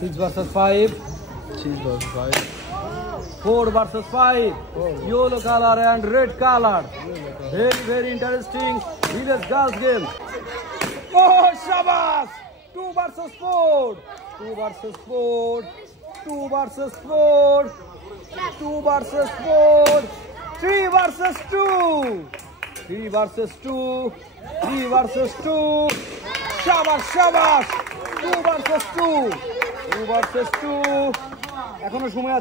6 versus 5. 6 versus 5. 4 versus 5. Yellow color and red color. Very interesting. Village girls game. Oh, Shabas! 2 versus 4. 2 versus 4. 2 versus 4. 2 versus 4. 3 versus 2. 3 versus 2. 3 versus 2. Shabas! 2 versus 2. 2 versus 2. এখনো সময়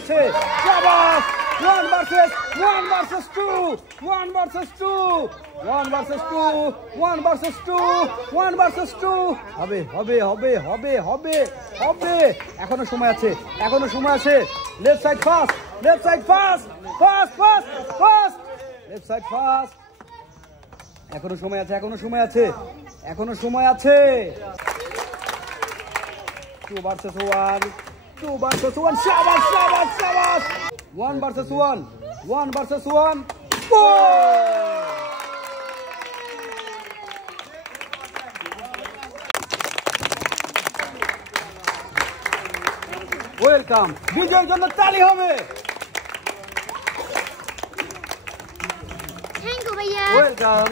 আছে শাবাশ 1 versus 2 1 versus 2 1 versus 2 1 versus 2 1 versus 2 হবে এখনো সময় আছে left side fast left side fast এখনো সময় আছে 2 versus 1 শাবাশ 1 versus 1 ওয়েলকাম বিজয়ের জন্য তালি হবে থ্যাংক ইউ ভাইয়া ওয়েলকাম